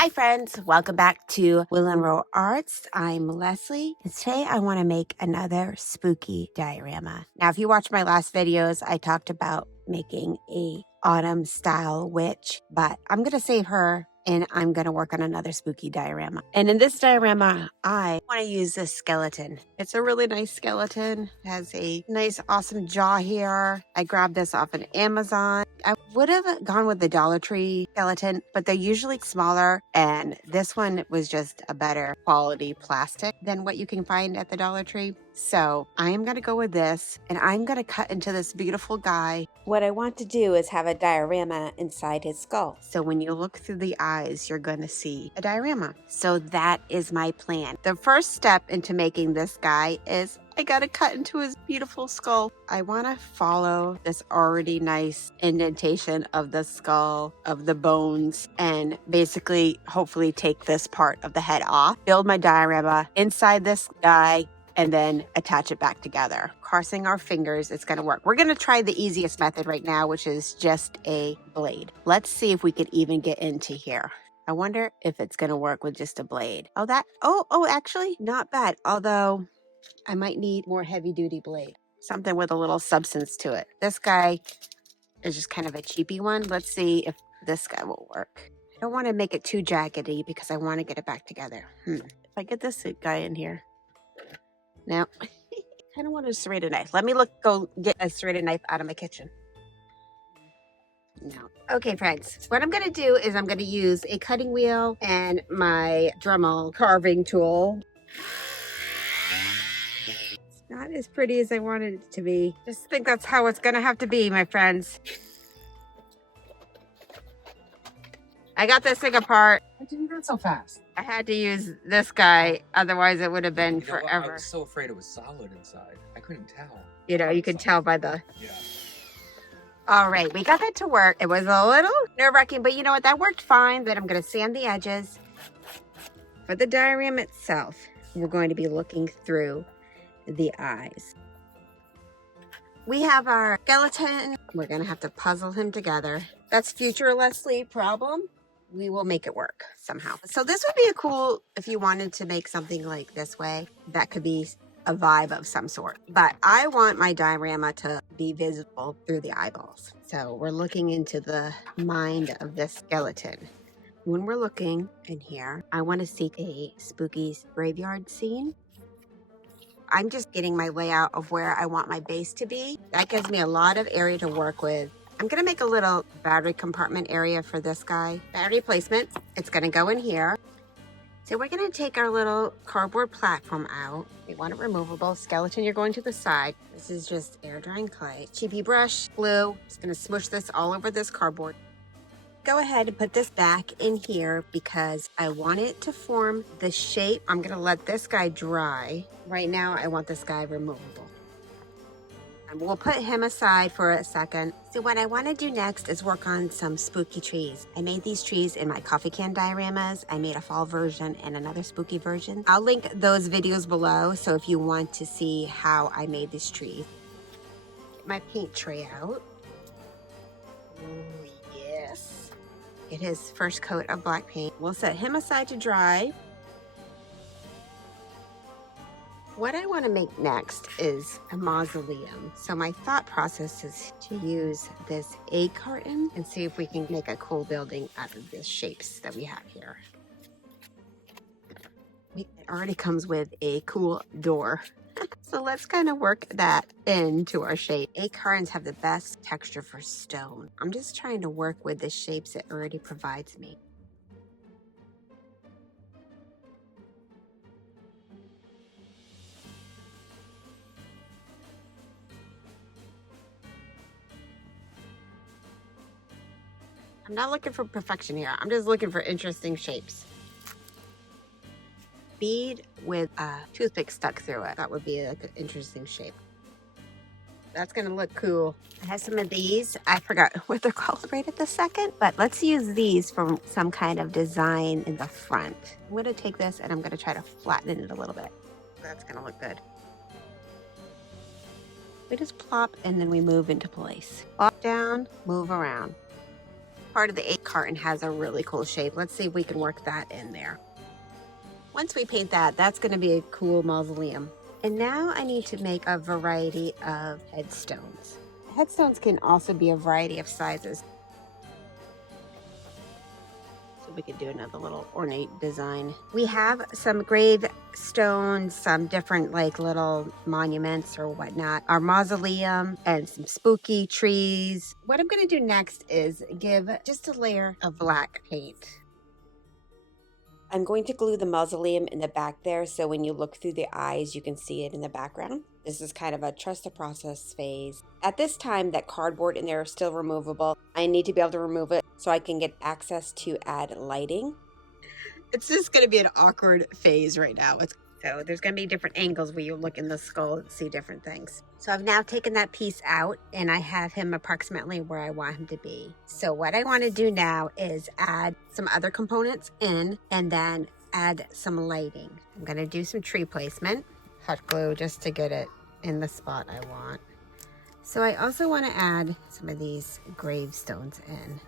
Hi friends, welcome back to Will and Roll Arts. I'm Leslie, and today I want to make another spooky diorama. Now, if you watched my last videos, I talked about making a autumn style witch, but I'm going to save her and I'm going to work on another spooky diorama. And in this diorama, I want to use this skeleton. It's a really nice skeleton. It has a nice, awesome jaw here. I grabbed this off of Amazon. I would have gone with the Dollar Tree skeleton, but they're usually smaller, and this one was just a better quality plastic than what you can find at the Dollar Tree. So I am going to go with this, and I'm going to cut into this beautiful guy. What I want to do is have a diorama inside his skull. So when you look through the eyes, you're going to see a diorama. So that is my plan. The first step into making this guy is I gotta cut into his beautiful skull. I want to follow this already nice indentation of the skull, of the bones, and basically hopefully take this part of the head off, build my diorama inside this guy, and then attach it back together. Crossing our fingers, it's gonna work. We're gonna try the easiest method right now, which is just a blade. Let's see if we could even get into here. I wonder if it's gonna work with just a blade. Actually, not bad. Although I might need more heavy duty blade, something with a little substance to it. This guy is just kind of a cheapy one. Let's see if this guy will work. I don't want to make it too jaggedy because I want to get it back together. If I get this guy in here. Now, I kind of want a serrated knife. Let me go get a serrated knife out of my kitchen. No. Okay, friends. What I'm going to do is I'm going to use a cutting wheel and my Dremel carving tool. Not as pretty as I wanted it to be. Just think that's how it's gonna have to be, my friends. I got this thing apart. Why did you do it so fast? I had to use this guy, otherwise it would have been forever. I was so afraid it was solid inside. I couldn't tell. You know, you could tell by the... Yeah. All right, we got that to work. It was a little nerve-wracking, but you know what? That worked fine. Then I'm gonna sand the edges. For the diorama itself, we're going to be looking through the eyes. We have our skeleton. We're gonna have to puzzle him together. That's future Leslie problem. We will make it work somehow. So this would be a cool, if you wanted to make something like this way, that could be a vibe of some sort. But I want my diorama to be visible through the eyeballs. So we're looking into the mind of this skeleton. When we're looking in here, I want to see a spooky graveyard scene. I'm just getting my layout of where I want my base to be. That gives me a lot of area to work with. I'm gonna make a little battery compartment area for this guy. Battery placement, it's gonna go in here. So we're gonna take our little cardboard platform out. We want it removable. Skeleton, you're going to the side. This is just air drying clay. Cheapy brush, glue. Just gonna smush this all over this cardboard. Go ahead and put this back in here because I want it to form the shape. I'm gonna let this guy dry. Right now, I want this guy removable. And we'll put him aside for a second. So what I wanna do next is work on some spooky trees. I made these trees in my coffee can dioramas. I made a fall version and another spooky version. I'll link those videos below, so if you want to see how I made these trees. Get my paint tray out. Get his first coat of black paint. We'll set him aside to dry. What I want to make next is a mausoleum. So my thought process is to use this egg carton and see if we can make a cool building out of the shapes that we have here. It already comes with a cool door. So let's kind of work that into our shape. Egg cartons have the best texture for stone. I'm just trying to work with the shapes it already provides me. I'm not looking for perfection here. I'm just looking for interesting shapes. Bead with a toothpick stuck through it. That would be like an interesting shape. That's gonna look cool. I have some of these. I forgot what they're called right at the second, but let's use these for some kind of design in the front. I'm gonna take this and I'm gonna try to flatten it a little bit. That's gonna look good. We just plop and then we move into place. Plop down, move around. Part of the egg carton has a really cool shape. Let's see if we can work that in there. Once we paint that, that's going to be a cool mausoleum. And now I need to make a variety of headstones. Headstones can also be a variety of sizes. So we could do another little ornate design. We have some gravestones, some different like little monuments or whatnot, our mausoleum, and some spooky trees. What I'm going to do next is give just a layer of black paint. I'm going to glue the mausoleum in the back there, so when you look through the eyes, you can see it in the background. This is kind of a trust the process phase. At this time, that cardboard in there is still removable. I need to be able to remove it so I can get access to add lighting. It's just going to be an awkward phase right now. So there's going to be different angles where you look in the skull and see different things. So I've now taken that piece out and I have him approximately where I want him to be. So what I want to do now is add some other components in and then add some lighting. I'm going to do some tree placement, hot glue just to get it in the spot I want. So I also want to add some of these gravestones in.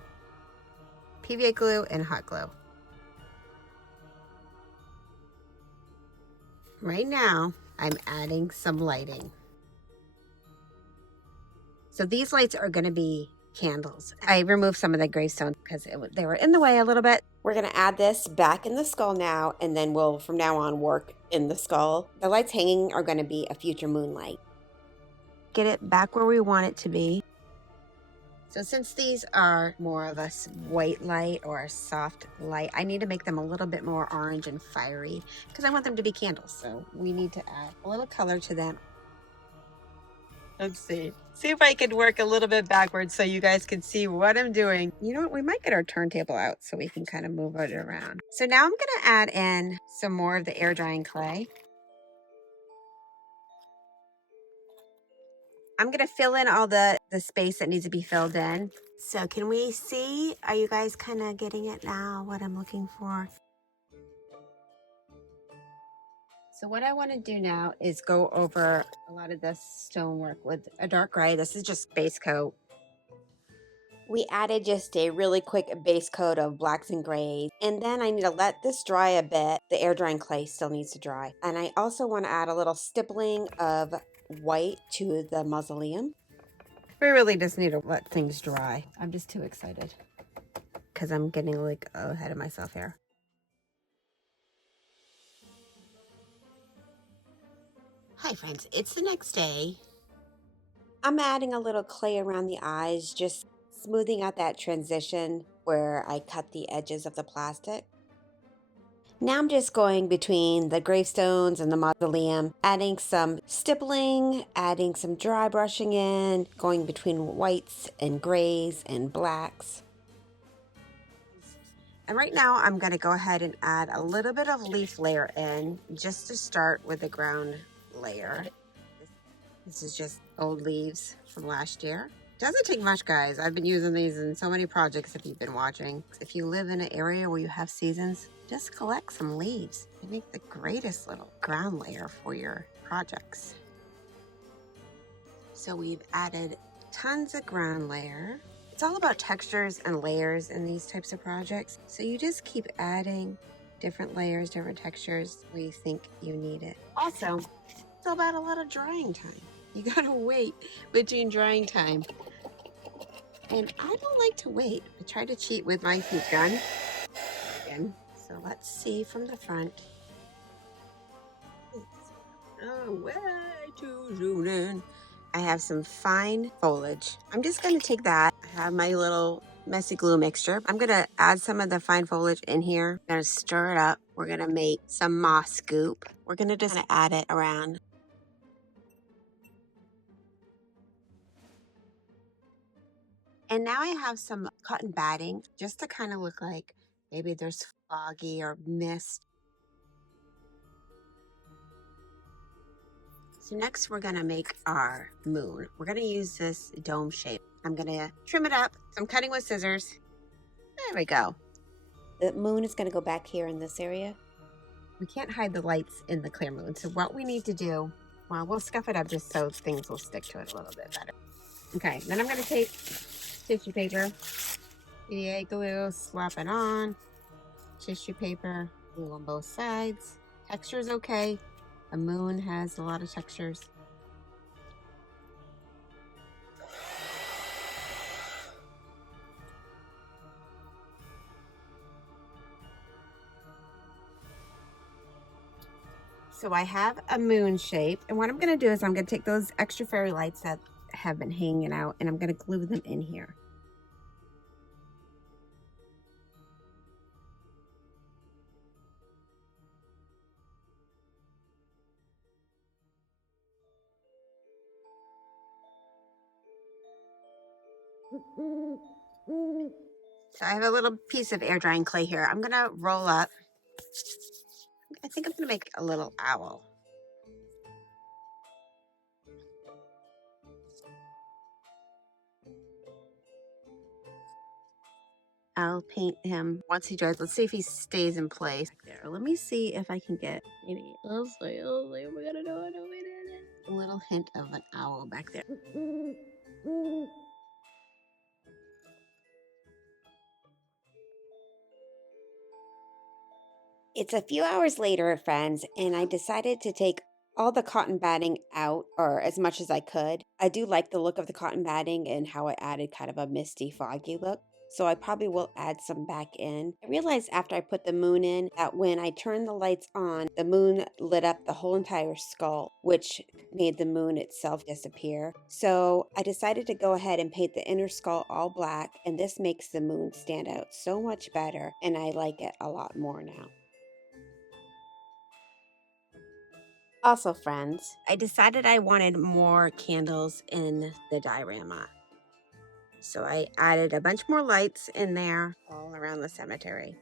PVA glue and hot glue. Right now, I'm adding some lighting. So these lights are going to be candles. I removed some of the gravestones because they were in the way a little bit. We're going to add this back in the skull now, and then we'll from now on work in the skull. The lights hanging are going to be a future moonlight. Get it back where we want it to be. So since these are more of a white light or a soft light, I need to make them a little bit more orange and fiery because I want them to be candles. So we need to add a little color to them. Let's see. See if I could work a little bit backwards so you guys can see what I'm doing. You know what? We might get our turntable out so we can kind of move it around. So now I'm going to add in some more of the air drying clay. I'm going to fill in all the space that needs to be filled in. So can we see? Are you guys kind of getting it now, what I'm looking for? So what I want to do now is go over a lot of this stonework with a dark gray. This is just base coat. We added just a really quick base coat of blacks and grays. And then I need to let this dry a bit. The air drying clay still needs to dry. And I also want to add a little stippling of white to the mausoleum. We really just need to let things dry. I'm just too excited because I'm getting like ahead of myself here. Hi friends, it's the next day. I'm adding a little clay around the eyes, just smoothing out that transition where I cut the edges of the plastic. Now I'm just going between the gravestones and the mausoleum, adding some stippling, adding some dry brushing in, going between whites and grays and blacks. And right now I'm going to go ahead and add a little bit of leaf layer in just to start with the ground layer. This is just old leaves from last year. Doesn't take much, guys. I've been using these in so many projects if you've been watching. If you live in an area where you have seasons, just collect some leaves. They make the greatest little ground layer for your projects. So we've added tons of ground layer. It's all about textures and layers in these types of projects. So you just keep adding different layers, different textures where you think you need it. Also, it's all about a lot of drying time. You gotta wait between drying time. And I don't like to wait. I try to cheat with my heat gun. Again. So let's see from the front. Oh, way too soon in. I have some fine foliage. I'm just gonna take that. I have my little messy glue mixture. I'm gonna add some of the fine foliage in here. I'm gonna stir it up. We're gonna make some moss goop. We're gonna just add it around. And now I have some cotton batting just to kind of look like maybe there's foggy or mist. So next we're gonna make our moon. We're gonna use this dome shape. I'm gonna trim it up. So I'm cutting with scissors. There we go. The moon is gonna go back here in this area. We can't hide the lights in the clear moon. So what we need to do, well, we'll scuff it up just so things will stick to it a little bit better. Okay, then I'm gonna take tissue paper. PDA glue, slap it on. Tissue paper, glue on both sides. Texture is okay. A moon has a lot of textures. So I have a moon shape, and what I'm going to do is I'm going to take those extra fairy lights that have been hanging out, and I'm going to glue them in here. So I have a little piece of air drying clay here. I'm going to roll up. I think I'm going to make a little owl. I'll paint him once he dries. Let's see if he stays in place. There. Let me see if I can get maybe we're gonna do it. A little hint of an owl back there. It's a few hours later, friends, and I decided to take all the cotton batting out, or as much as I could. I do like the look of the cotton batting and how it added kind of a misty, foggy look. So I probably will add some back in. I realized after I put the moon in that when I turned the lights on, the moon lit up the whole entire skull, which made the moon itself disappear. So I decided to go ahead and paint the inner skull all black, and this makes the moon stand out so much better, and I like it a lot more now. Also, friends, I decided I wanted more candles in the diorama. So I added a bunch more lights in there all around the cemetery.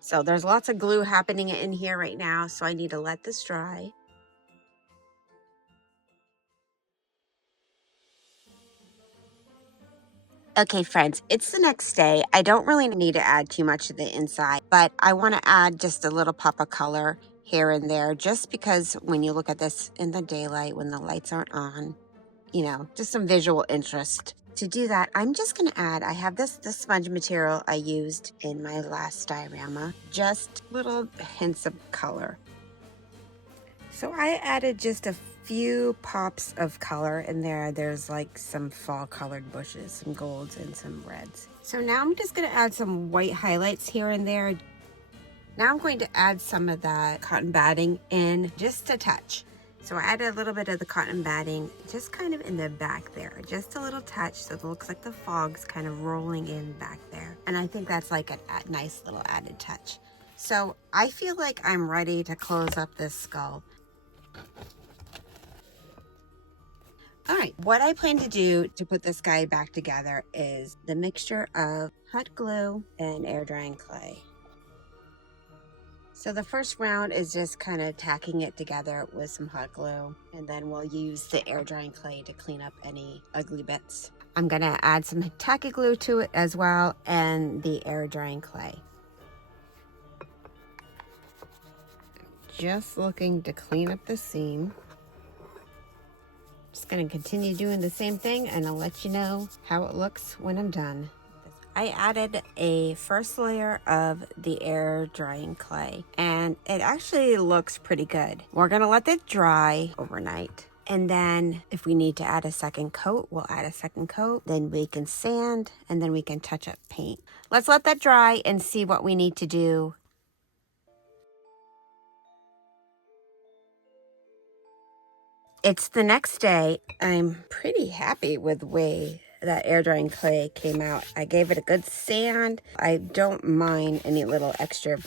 So there's lots of glue happening in here right now, so I need to let this dry. Okay, friends, it's the next day. I don't really need to add too much to the inside, but I want to add just a little pop of color here and there, just because when you look at this in the daylight, when the lights aren't on, you know, just some visual interest. To do that, I'm just going to add, I have this sponge material I used in my last diorama, just little hints of color. So I added just a few pops of color in there. There's like some fall colored bushes, some golds and some reds. So now I'm just going to add some white highlights here and there. Now I'm going to add some of that cotton batting in just a touch. So I added a little bit of the cotton batting just kind of in the back there, just a little touch so it looks like the fog's kind of rolling in back there. And I think that's like a nice little added touch. So I feel like I'm ready to close up this skull. All right, what I plan to do to put this guy back together is the mixture of hot glue and air drying clay. So the first round is just kind of tacking it together with some hot glue, and then we'll use the air drying clay to clean up any ugly bits. I'm gonna add some tacky glue to it as well, and the air drying clay. Just looking to clean up the seam. Just gonna continue doing the same thing, and I'll let you know how it looks when I'm done. I added a first layer of the air drying clay, and it actually looks pretty good. We're gonna let that dry overnight. And then if we need to add a second coat, we'll add a second coat. Then we can sand, and then we can touch up paint. Let's let that dry and see what we need to do. It's the next day. I'm pretty happy with the way that air drying clay came out. I gave it a good sand. I don't mind any little extra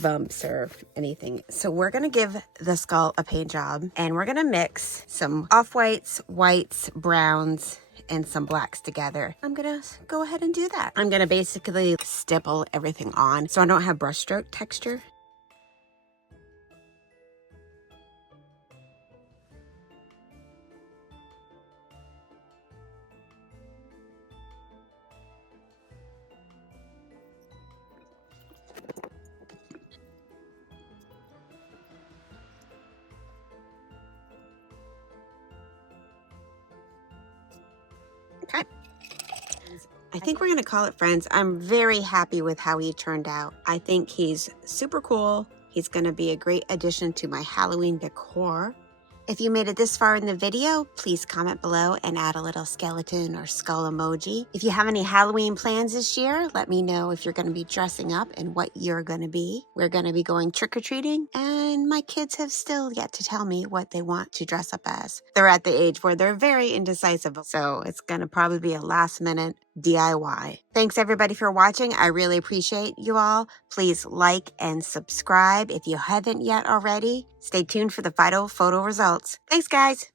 bumps or anything. So we're gonna give the skull a paint job, and we're gonna mix some off-whites, whites, browns, and some blacks together. I'm gonna go ahead and do that. I'm gonna basically stipple everything on so I don't have brushstroke texture. Okay. I think we're going to call it friends. I'm very happy with how he turned out. I think he's super cool. He's going to be a great addition to my Halloween decor. If you made it this far in the video, please comment below and add a little skeleton or skull emoji. If you have any Halloween plans this year, let me know if you're going to be dressing up and what you're going to be. We're going to be going trick-or-treating, and my kids have still yet to tell me what they want to dress up as. They're at the age where they're very indecisive, so it's going to probably be a last-minute DIY. Thanks everybody for watching. I really appreciate you all. Please like and subscribe if you haven't yet already. Stay tuned for the final photo results. Thanks guys.